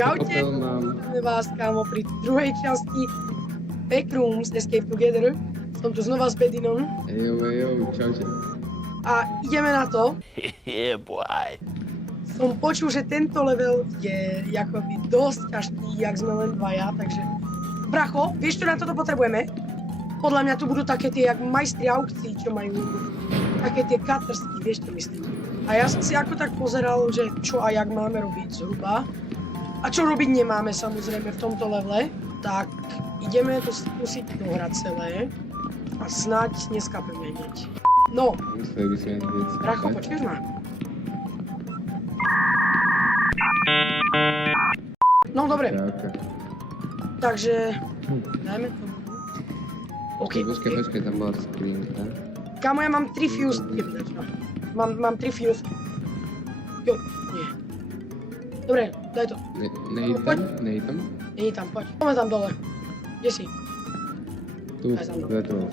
Čaute, máme vás, kámo, pri druhej časti Backrooms Escape Together. Som tu znova s Bedinom. Ejo, čaute. A ideme na to. Yeah, boy. Som počul, že tento level je akoby dosť ťažký, jak sme len dvaja, takže... Bracho, vieš, čo na toto potrebujeme? Podľa mňa tu budú také tie, jak majstri aukcií, čo majú také tie cuttersky, vieš, čo myslím. A ja som si ako tak pozeral, že čo a jak máme robiť zhruba. A čo robiť nemáme samozrejme v tomto levele. Tak ideme to skúsiť dohrať celé. A snáď neskapeme hneď. No, Bracho, počuješ ma? No dobre. Takže, dajme to. OK. Počkaj, tam bola skrinka. Kámo, ja mám 3 fuse. Mám 3 fuse. Jo, nie. Dobre, daj to. Nej tam? Nie tam, poď. Poďme tam dole. Kde si? Tu, vetro.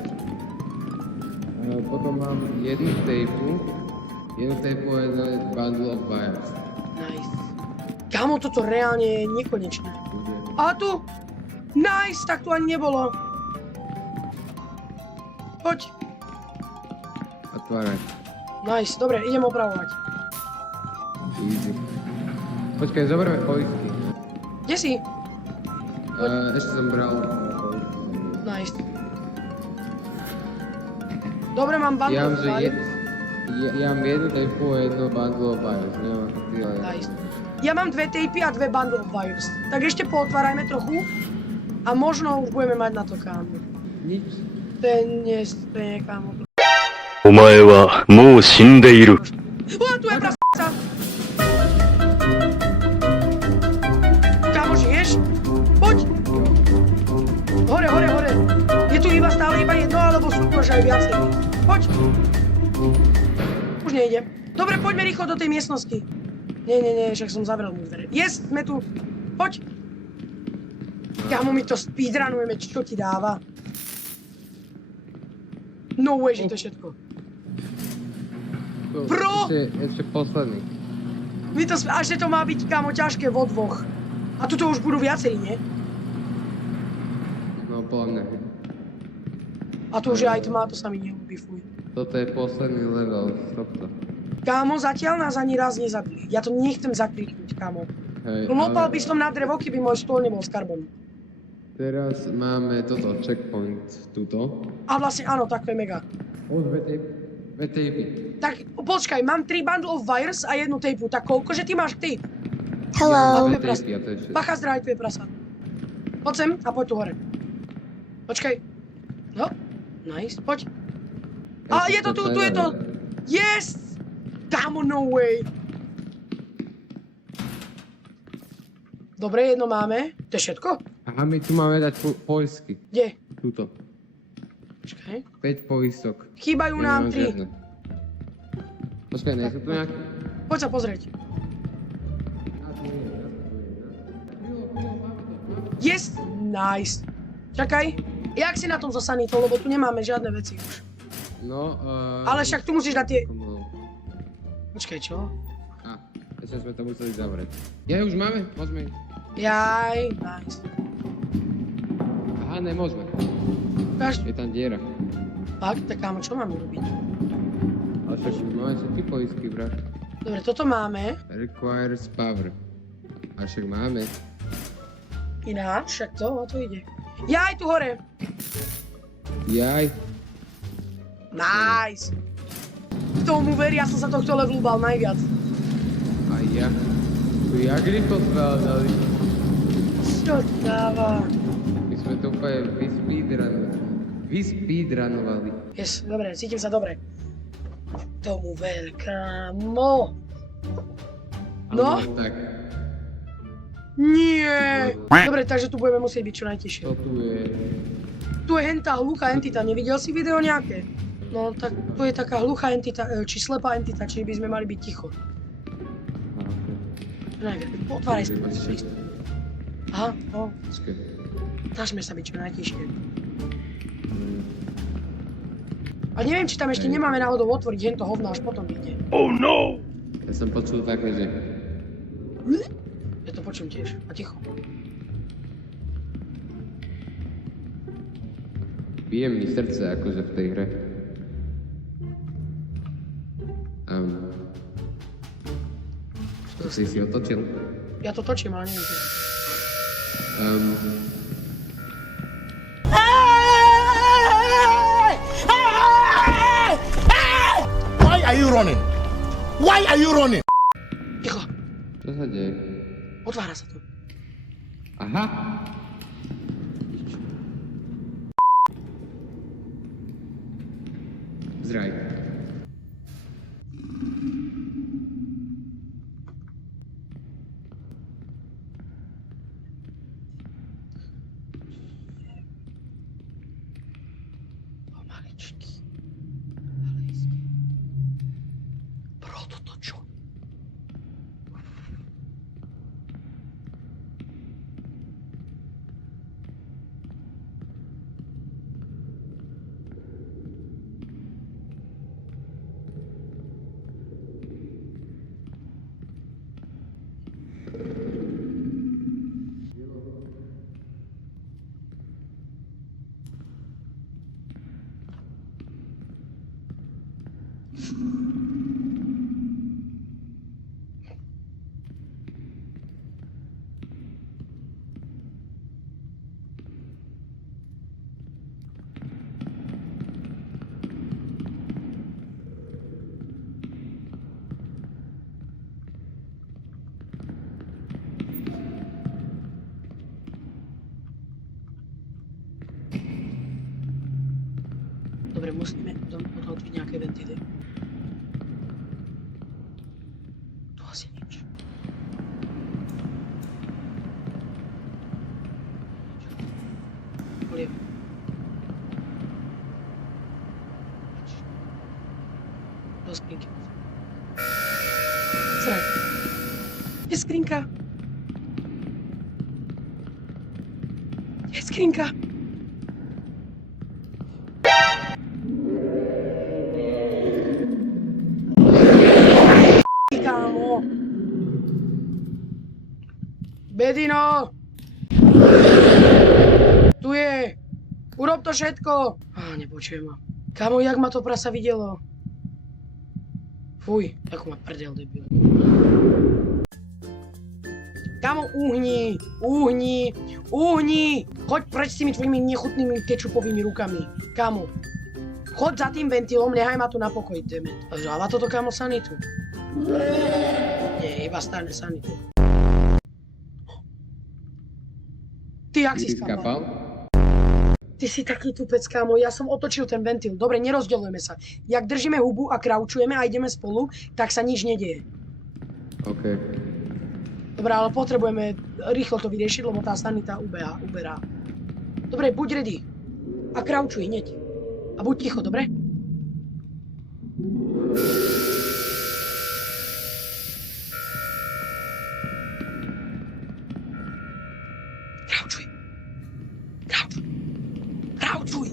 Potom mám jednu tejpu a jeden bundle of wires. Nice. Kámo, toto reálne je nekonečné. A tu? Nice, tak tu ani nebolo. Poď. Otváraj. Nice, dobre, idem opravovať. Easy. Počkaj, zoberme poistky. Kde si? Ešte som bral. Nice. Dobre, mám bundle. Ja mám jednu tejpu a jednu bundle of wires. Neviem ako ty, ale... Nice. Ja mám 2 tejpy a 2 bundle of wires. Tak ešte pootvárajme trochu. A možno už budeme mať na to, kámo. Nič. To je kámo. お前はもう死んでいる。 O, tu je prasa! Kámo, žiješ? Poď! Hore. Je tu stále iba jedno, alebo sú tu až aj viacej. Poď! Už nejdem. Dobre, poďme rýchlo do tej miestnosti. Nie, však som zavrel mu dvere. Yes, sme tu. Poď! Kámo, my to speedrunujeme, čo ti dáva? No way, že to je všetko. Bro! Ešte posledný. A že to má byť, kámo, ťažké vo dvoch. A tuto už budú viacerí, nie? No, podľa mňa. A tu už je aj tma, to sa mi neľúbi, fuj. Toto je posledný level, stop to. Kámo, zatiaľ nás ani raz nezabili. Ja to nechcem zakliknúť, kámo. Hej, Lopal by som na drevo, keby môj stôl nebol s karbom. teraz máme toto, checkpoint, tuto. A vlastne áno, tak to je mega. O, dve tejpy. Tak počkaj, mám 3 bundle of wires a jednu tejpu, tak koľko, že ty máš ty? Hello. Dve prasa. Bacha zdravý, tvoje prasa. Poď sem a poď tu hore. Počkaj. No, nice, poď. A je to tu je to. Yes! Kámo, no way. Dobre, jedno máme. To je všetko? Aha, my tu máme dať poistky. Kde? Tuto. Počkaj. 5 poistok. Chýbajú nám 3. Počkaj, nie sú tu nejaké? Poď sa pozrieť. Yes! Nice. Čakaj. Jak si na tom so sanitou, lebo tu nemáme žiadne veci už. No, Ale však tu musíš dať tie... Počkaj, čo? ešte sme to museli zavrieť. Ja už máme? Môžeme ísť. Jaj, nice. Aha, nemôžeme. Ukáž. Je tam diera. Fakt? Tak kámo, čo máme robiť? Ale však máme sa ty poistky, brat. Dobre, toto máme. Requires power. A však máme. Ináč, však to, o to ide. Jaj, tu hore! Jaj. Nice! Tomu verí, ja som sa tohto levelu bál najviac. A ja. Tu jak rýchlo zvládali. Čo dáva? My sme to úplne vyspeedrunovali. Yes, dobre, cítim sa dobre. Tomu ver, kámo. No? Tak. Nie! Dobre, takže tu budeme musieť byť čo najtiššie. To tu je... Tu je hentá hluchá entita, nevidel si video nejaké? No tak tu je taká hluchá entita, či slepá entita, či by sme mali byť ticho. Neviem, otváraj sa. Aha, no. Snažme sa byť čo najtiššie. A neviem, či tam ešte nemáme náhodou otvoriť hento hovno, až potom vyjde. Oh no! Ja som počul také, že... Ja to počul Počujem tiež. A ticho. Bije mi srdce akože v tej hre. To si otočil. Ja to točím, ale neviem. Why are you running? Why are you running? Ticho. Čo sa deje? Otvára sa to. Aha! Zraj. Pomaličky. Ale iste. Proto to čo? Dobre, musíme otvoriť nejaké ventily. Tu asi nič. Polieve. Do skrinky. Zraj. Je skrinka. Je skrinka. Kámo. Bedino. Tu je. Urob to všetko. Nepočujem ma. Kámo, jak ma to prasa videlo? Fuj, ako ma prdel, debil. Kámo, uhni. Choď preč s tými tvojimi nechutnými kečupovými rukami. Kámo. Choď za tým ventilom, nehaj ma tu na pokoj, demet. Žáva toto, kámo, sanitu? Nie, iba staré sanitu. Ty, jak si skapal? Ty si taký tupec, kámo, ja som otočil ten ventil. Dobre, nerozdeľujeme sa. Jak držíme hubu a kraučujeme a ideme spolu, tak sa nič nedieje. OK. Dobre, ale potrebujeme rýchlo to vyriešiť, lebo tá sanita uberá. Dobre, buď ready. A kraučuj hneď. A buď ticho, dobre? Kraučuj.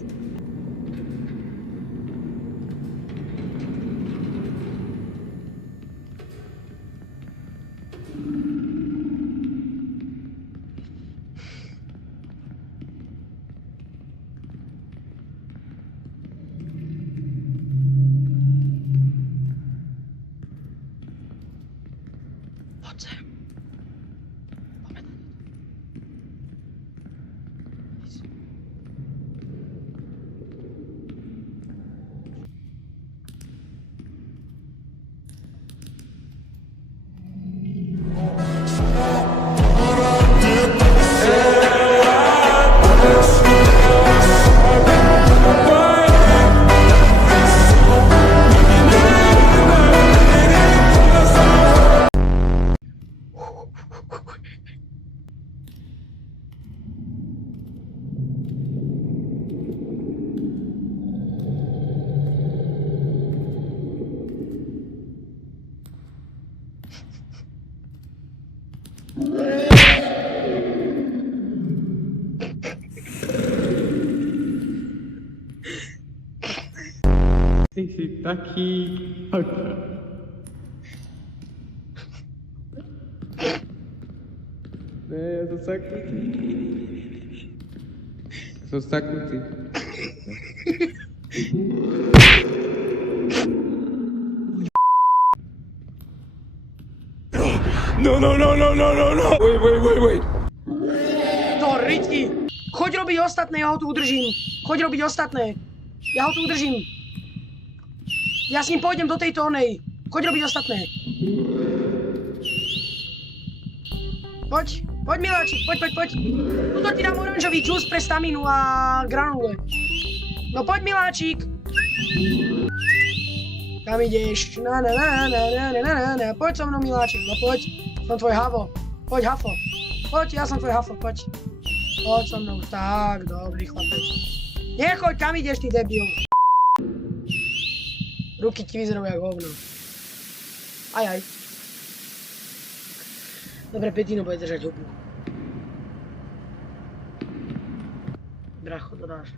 Poď sem. Poďme na to. Ty si taký... Ja som saknutý. Som saknutý. No, no, no, no, no, no, no! Wait. To riti! Choď robiť ostatné, ja ho tu udržím. Choď robiť ostatné. Ja ho tu udržím. Ja s ním pôjdem do tejto onej. Choď robiť ostatné. Poď miláčik, poď. Tuto ti dám oranžový džús pre staminu a granule. No poď miláčik. Kam ideš? Na. Poď so mnou miláčik, no poď. Som tvoj havo. Poď hafo. Poď, ja som tvoj hafo, poď. Poď so mnou, tak, dobrý chlapec. Nechoď, kam ideš, ty debil? Ruky ti vyzerajú jak hovno. Aj. Dobre, Betino bude držať hubu. Bracho, to dáš.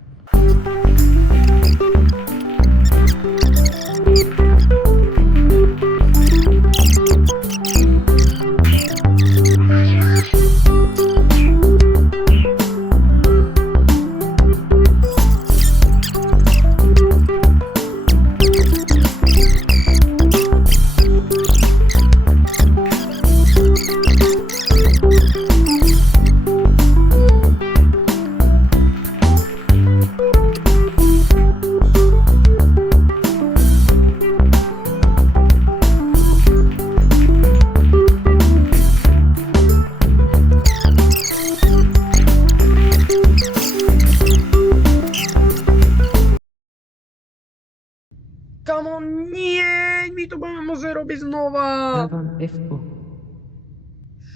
Come on, nie, mi to môže robiť znova. Dávam F-ko.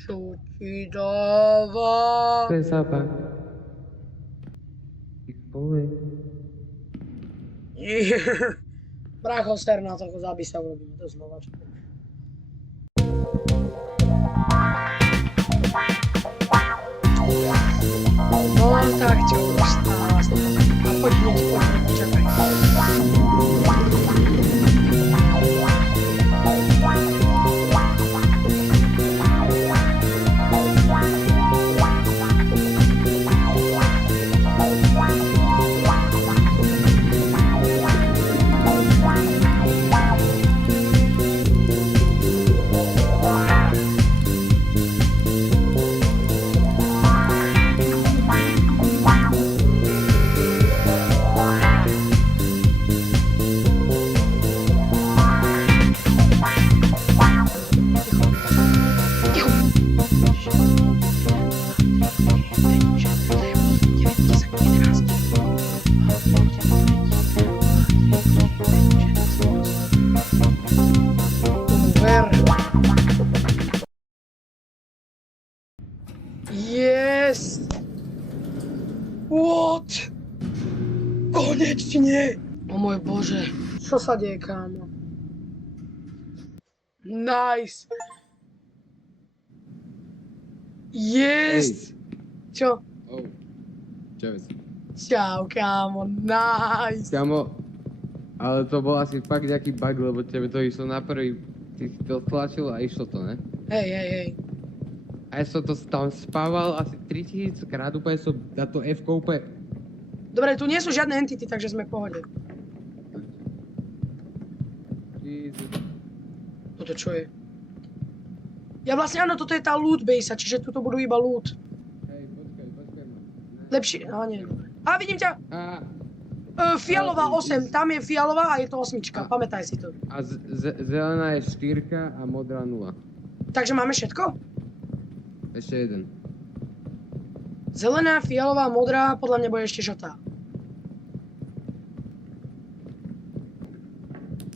Čo ti dáva? To je zábak. Ty vole. Nie. Bracho, ser na to, ako zabij sa urobíme to znova. Čo? No tak čo už stáva. A poď, čakaj. Yes! What? Konečne! O môj bože, čo sa deje, kámo? Nice! Yes! Čo? Oh. Čau. Čau, kámo, nice! Kámo, ale to bol asi fakt nejaký bug, lebo tebe to išlo na prvý, ty si to tlačil a išlo to, ne? Hej. A ja som to tam spával asi 3000 krát, úplne som na to F-ko úplne... Dobre, tu nie sú žiadne entity, takže sme v pohode. Jesus. Toto čo je? Ja vlastne áno, toto je tá loot base, čiže tuto budú iba loot. Hej, počkaj ma. Lepšie, nie, dobre. A vidím ťa! A Fialová 8, tam je fialová a je to 8, pamätaj si to. zelená je 4 a modrá 0. Takže máme všetko? Ešte jeden. Zelená, fialová, modrá, podľa mňa bude ešte žltá.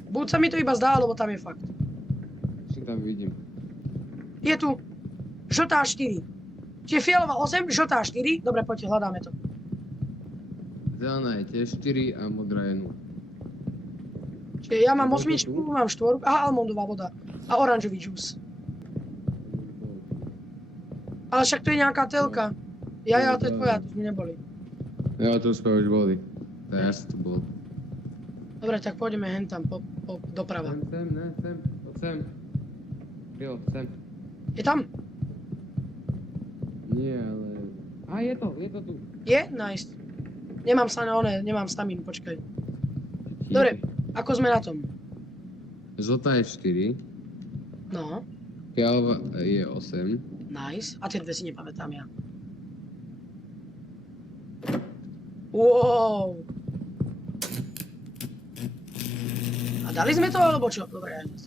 Buď sa mi to iba zdá, alebo tam je fakt. Ešte tam vidím. Je tu. Žltá 4. Čiže fialová 8, žltá 4. Dobre, poďte, hľadáme to. Zelená je tiež 4 a modrá je 0. Čiže ja mám 8, mám 4. Aha, almondová voda. A oranžový džús. Ale však to je nejaká telka. Ja, to je tvoja, tu sme neboli. Ja, tu sme už boli. To ja si tu bol. Dobre, tak pôjdeme hentam, doprava. Sem, poď sem. Jo, sem. Je tam? Nie, ale... A je to tu. Je? Nice. Nemám sa na one, nemám stamín, počkaj. Dobre, ako sme na tom? Žltá je 4, No, fialová je 8. nice. A tie dve si nepamätám ja. Wow. A dali sme to, alebo čo? Dobre, ja nie.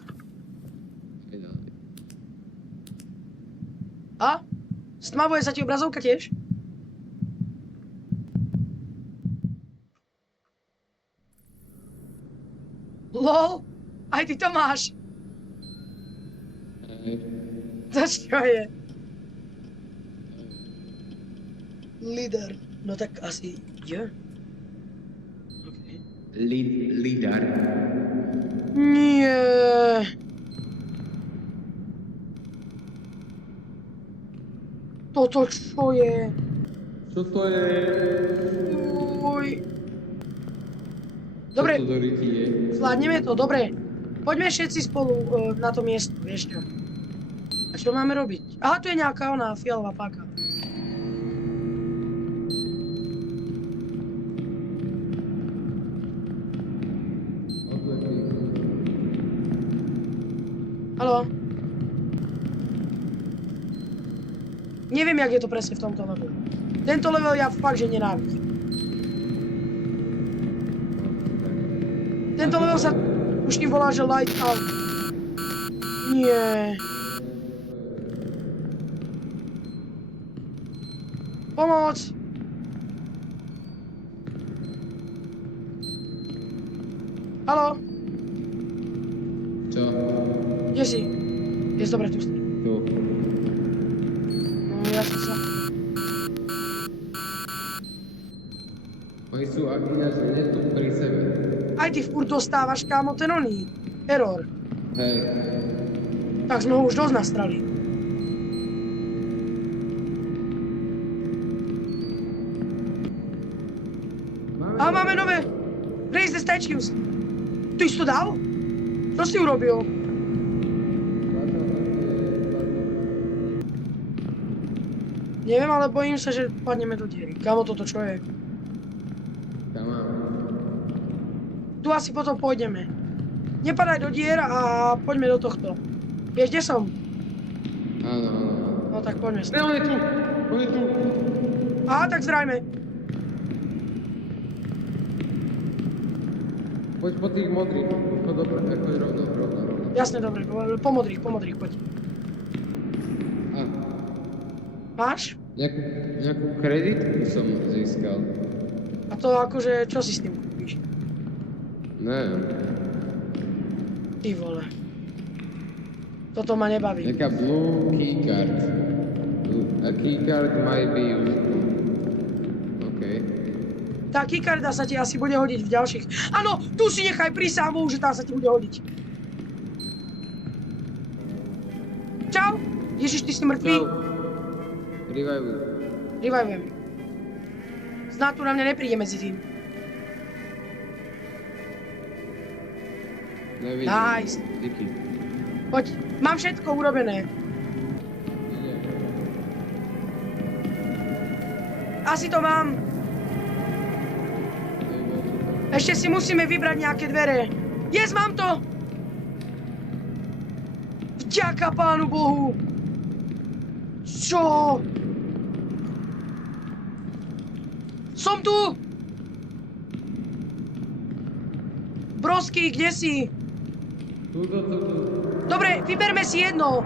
Aj ďalej. A? Stmavuje sa ti obrazovka tiež? LOL, aj ty to máš. To čo je? Líder. No tak asi je. Okay. Lidar. Nie. Toto čo je? Čo to je? Uj. Dobre, Čo to do ryti je? zvládneme to, dobre. Poďme všetci spolu na to miesto, vieš čo? A čo máme robiť? Aha, tu je nejaká ona fialová páka. Haló? Neviem, jak je to presne v tomto levelu. Tento level ja fakt, že nenávidím. Tento level sa už tým volá, že Light Out. Nie. Pomoc! Haló? Čo? Kde si? Je dobre, tu si. Tu. No, ja som sa... Oni sú ináč hneď tu pri sebe. Aj ty furt dostávaš, kámo, ten oný. Error. Hej. Tak sme ho už dosť nastrali. A máme nové. Raise the statues. Ty si to dal? Čo si urobil? Neviem, ale bojím sa, že padneme do diery. Kámo, toto čo je? Tam mám. Tu asi potom pôjdeme. Nepadaj do dier a poďme do tohto. Vieš, kde som? Áno, áno. No tak poďme. Ne, on je tu! On je tu! Aha, tak zrajme. Poď po tých modrých. Poď dobre, poď rovno. Jasne, dobre, po modrých, poď. A, Máš? nejakú kreditku som získal. A to akože, čo si s tým kúpiš? Neviem. Ty vole. Toto ma nebaví. Nejaká blue keycard. A keycard might be useful. OK. Tá keycarda sa ti asi bude hodiť v ďalších. Áno, tu si nechaj prísahu, že tá sa ti bude hodiť. Čau! Ježiš, ty si mŕtvý? Čau. Revive. Revivujem. Snad tu na mňa nepríde medzi tým. Nevidím. Nice. Díky. Poď, mám všetko urobené. Asi to mám. Ešte si musíme vybrať nejaké dvere. Yes, mám to! Vďaka Pánu Bohu! Čo? Som tu! Brosky, kde si? Tu. Dobre, vyberme si jedno.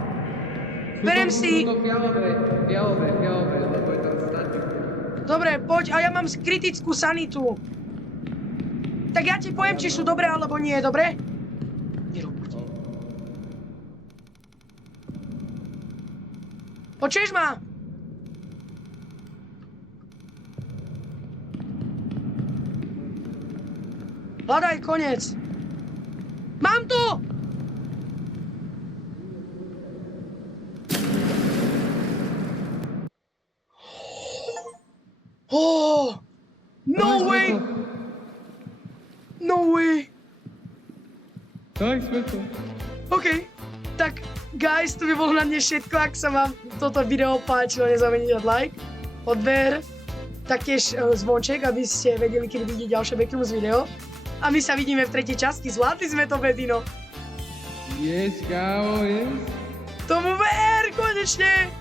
Berem si... Tuto fialové, lebo je tam stať. Dobre, poď, a ja mám kritickú sanitu. Tak ja ti poviem, či sú dobré, alebo nie, dobre? Nerob. Počuješ ma? Hľadaj koniec. Mám to! Oh! No way! No way! Daj svetlo. OK, tak Guys, to by bolo na dnes všetko. Ak sa vám toto video páčilo, nezabudnite dať like, odber, taktiež zvonček, aby ste vedeli, kedy vidíte ďalšie Backrooms video. A my sa vidíme v tretej časti. Zvládli sme to, Bedino. Yes, kámo, yes. Tomu ver, konečne!